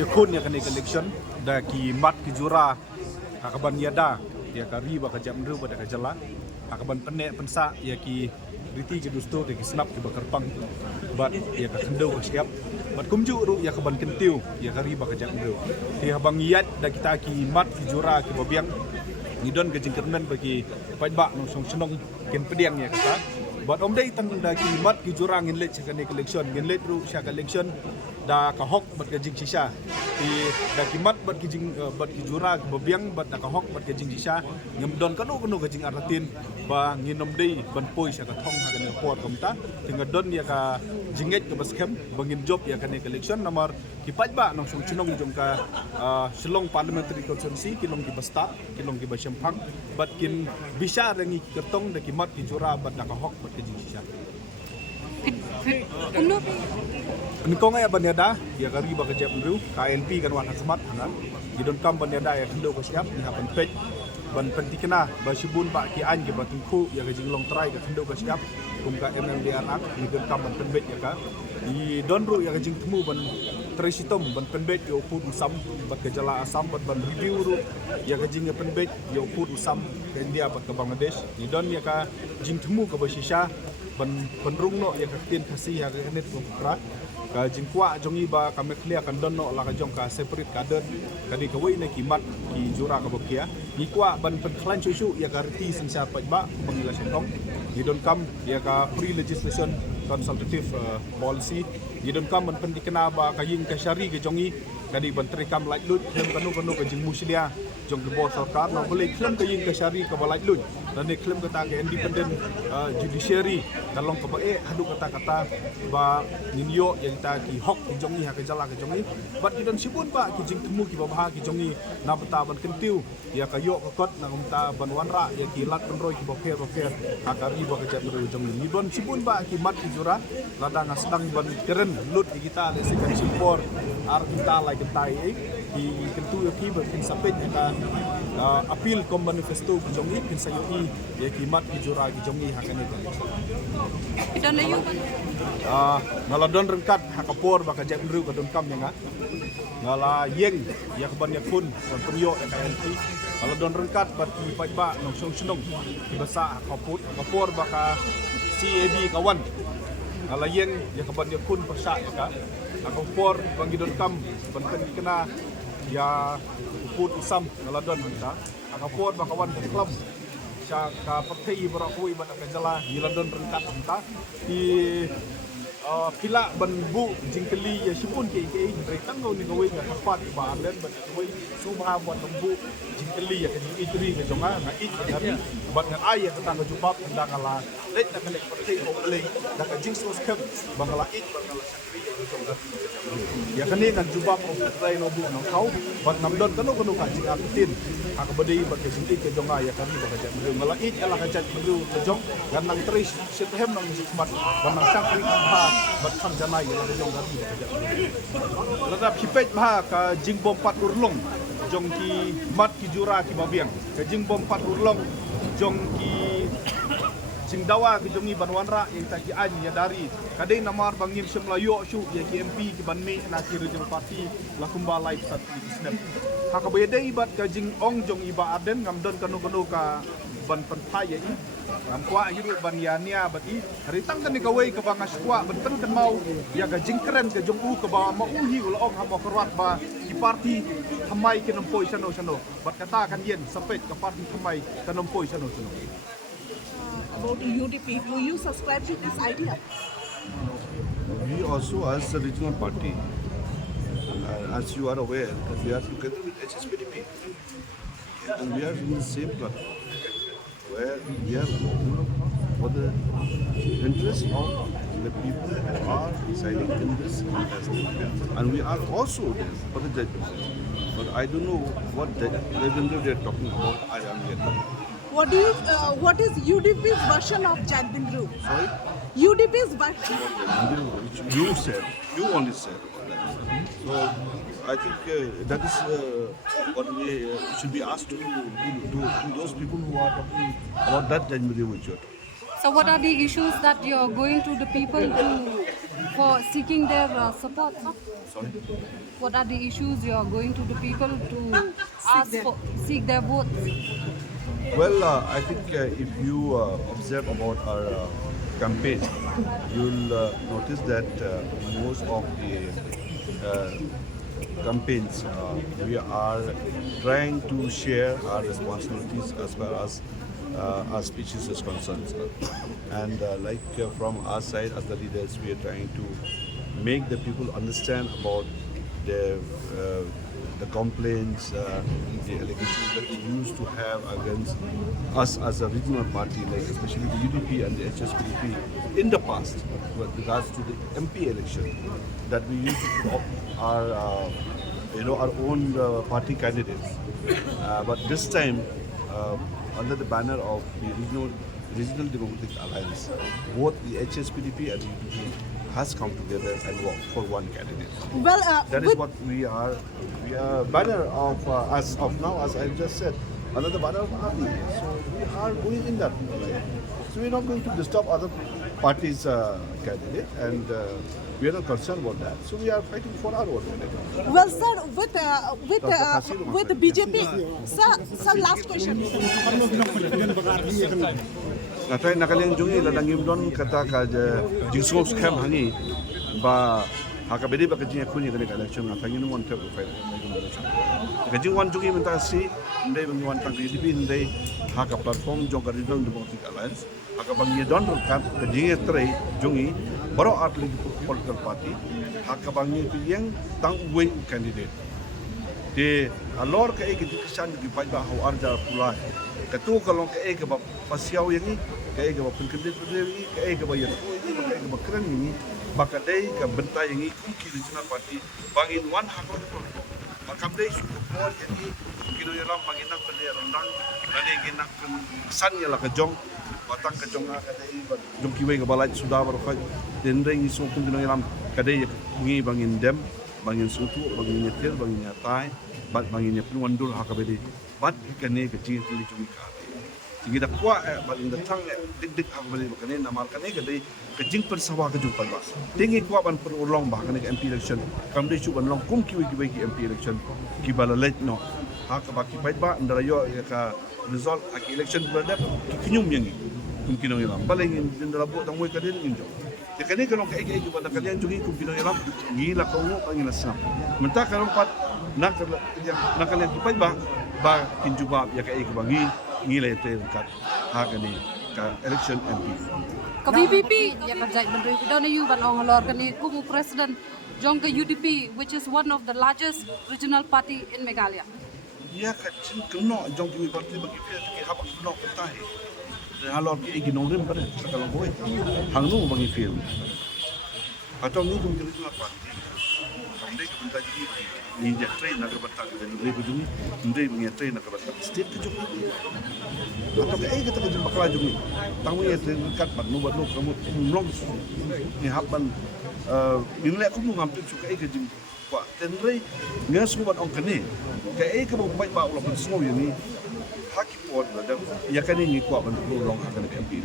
dia kun ya kan election da ki mat ki jura hakaban yada ya ka riba ka jamru pada ka jala hakaban penek pensa ya ki riti ki dusto ki snap ki bakarpang bat ya ka kendau ka siap bat kumju ru ya ka ban kentiu ya ka riba ka jamru ti habang yat da kita ki mat ki jura ki babiang ngidon ke jingkernan bagi pajba nong song senong ken pediang ya kata bat om dai tang da ki mat ki jurang in let second election gen let ru sya election da ka hok bat ke jing sisa ti da ki mat bat ki jing bat ki jura babiang bat da ka hok bat ke jing sisa ngem don kanu ke jing artin ba nginom dei ban poi sya ka thong ha kan pot komta tinga don ya ka jinget ke baskem bangin job ya kan election nomor ki pajba nong song senong jong ka Shillong parliamentary constituency kilong ki basta kilong ki basyamphang bat kin bisa rangi kertong da ki mat ki jura bat da ka hok bat ke jing sisa ni ko nga banyada ya kari ba ka jep ndu KNP kan wan asmat hanan gidon kam banyada ya kendo ko siap ni hapan pej ban pentikna ba sibun ba ki an ki ba tungku ya ka jinglong trai ka kendo ko siap kum ka MMDR ak ni gidon kam ban penbet ya ka di donru ya ka jing temu ban tresitom ban penbet yo put usam bat ka jala asam bat ban review ru ya ka jing penbet yo put usam ka India bat ka Bangladesh ni don ya ka jing temu ka ba shisha ban penrung no ya ka tin kasih ya ka net ko pra ka jingkwa jongi ba ka meklia kan don no la ka jong ka separate ka den kadi ka wei na kimat ki jura ka bokia ni kwa ban pen khlan chu ya ka reti sensia pajba bangila sentong ni don kam ya ka pre legislation consultative policy ni don kam ban pen dikena ba ka yin ka syari ka jongi kadi ban tri kam like lut klem kanu ka jing muslia jong ke bawah sarkar no boleh klem ka yin ka syari ka balai lut dan ni klem kata ke independent judiciary kalong ka ba hadu kata ba ninyo yang ta ki hok ki jongi ha ka jala ka jongi bat ki don sibun ba ki jing temu ki ba ki jongi na bata ban kentiu ya ka yo ka kot na umta ban wanra ya ki lat penroi ki ba fer ha ka ri ba ka jam ru jongi ni don sibun ba ki mat ki jura lada na sedang ban keren lut ki kita le sekan simpor ar kita lai kentai ki kentu ki ba kin sapet ka apil kom manifesto ki jongi kin sayo ya ki mat ki jura ki jongi ha ka ni Don layu ngala don rengkat hakapor baka jep nru ka don kam nga ngala yeng ya kaban ya kun kon penyo ya KNP ngala don rengkat bat ki pajba nong song senong ki basa hakapor baka CAB kawan ngala yeng ya kaban ya kun persa ya ka hakapor bang don kam ban kan kena ya put usam ngala don hanta hakapor baka wan klam ka pakai berakui pada kejala hiladon rengkat entah di pila ban bu jingkeli ya sipun ke dari tangau ni gawe ga tepat ba dan ban gawe subha buat lembu jingkeli ya ke itri ke jonga na ik dari bat ngan ay ya tetangga jubab nda kala let na kale pakai ko le da ka jing sos kem bangala ik bangala sakri ya jonga ya kani kan jubab ko trai no bu no kau bat namdon kanu ka jing atin ak badi bat ke sini ke jonga ya kani ba ka ngala ik ala ka jat bru ke jong gan nang tris sithem nang bat ban nang sakri ha bat kham janai ya jong gati lada phipet bha ka jingbom pat urlong jong ki mat ki jura ki babiang ka jingbom pat urlong jong ki jingdawa ki jongi banwanra yang ta ki an ya dari kadai namar bangim semlayo shu ya ki MP ki banme na ki regional party la kumba live sat ki snap ha ka bayadai bat ka jing ong jong iba aden ngamdon kanu ka ban pantai ya i am kwa hiru ban yania bati haritang kan ni kawai ka bangas kwa benten kan mau ya ga jingkeren ka jong u ka ba ma uhi ul ong ha mo korwat ba ki party thamai ki nampoi sano bat kata kan yen sampai ka party thamai ka nampoi sano about UDP, do you subscribe to this idea? We also, as a regional party, as you are aware, that we are together with HSPDP, and we are in the same platform, where we are for the interest of the people who are residing in this contest, and we are also there for the judgment. But I don't know what judgment they are talking about. I am here. What is UDP's version of Jagdindru? Sorry? UDP's version. Which you said, you only said. So I think that is what we should be asked to those people who are talking about that judgment which you are talking. So what are the issues that you're going to the people to for seeking their support, sir? Sorry. What are the issues you are going to the people to seek their votes? Well, I think if you observe about our campaign, you'll notice that most of the campaigns we are trying to share our responsibilities as far as our species is concerned. And from our side as the leaders, we are trying to make the people understand about the complaints, the allegations that we used to have against us as a regional party, like especially the UDP and the HSPDP in the past, with regards to the MP election, that we used to put up our own party candidates. But this time, under the banner of the Regional Democratic Alliance, both the HSPDP and the UDP has come together and worked for one candidate. Well, That is what we are banner of as of now, as I just said, under the banner of army. So we are going in that line. So we're not going to disturb other parties' candidate, and we are not concerned about that. So we are fighting for our own candidate. well, sir, with the BJP, sir, last question. Natai nakaliang jungi ladangim don kata ka jingsop scam hangi ba hakabedi ba kajing akuni kani election na tangin mon te fa kajing wan jungi menta si ndai bangi wan tang UDP ndai haka platform jong ka Regional Democratic Alliance haka bangi don kan kajing etrai jungi baro atli political party haka bangi yang tang wing candidate de alor ka ek dikisan gi pai ba hau arja pulai katu kalong ka ek ba pasiaw yang ni kaya ke bapun kendit berdiri, kaya ke bayar ini, kaya ke bakran ini, bakadai ke bentai ini, kuki regional party, bangin wan hakon itu, bakadai suku kuat ini, kilo yalam bangin nak pendek rendang, nanti ginak san ya lah kejong, batang kejong kadai, jong kiwai ke balai sudah berfaj, dendeng isu pun kilo yalam kadai ngi bangin dem, bangin sutu, bangin nyetir, bangin nyatai, bangin nyepun wandur hakabedi, bat kene kecil kili cumi kali. Jadi dah kuat, bagi datang dik aku beli makan nama makan ni kadai kejing persawah kejung palbas. Tinggi kuat ban perulong bahkan ke MP election. Kami dah cuba long kum kiwi ki MP election ki balalet no. Hak baki baik ba ndarayo ya ka result ak election berada kinyum yang ni. Mungkin orang ilam. Baleng ndara bu tangoi kadin injo. Dekani kalau ke ege juga nak kalian juga mungkin orang ilam gila kau angin asam. Mentah kalau pat nak kalian kipai ba kinjubab ya ke ege bangi ngilai terkat hakani ka election MP. Ka BBP ya kerja menteri don you ban onglor kani kumu president jong ka UDP, which is one of the largest regional party in Meghalaya. Ya kacin keno jong kimi parti bagi ki habak keno kotai. Halor ki igi nongrim pada kalau boy. Hangnu bagi film. Atau ni kum regional party. Kamdai bentar jadi ni dia train nak bertak dan lebih begini ndai punya train nak bertak state kejung atau kita kejung bakal laju ni tahu ya train kat ban nubat nu kamu long ni haban nilai aku nu ngambil suka kejung kuat tenrei ngas nubat ong kene ke mau baik ba ulah semua ini haki pot dan ya kan ini kuat ban long akan ke MP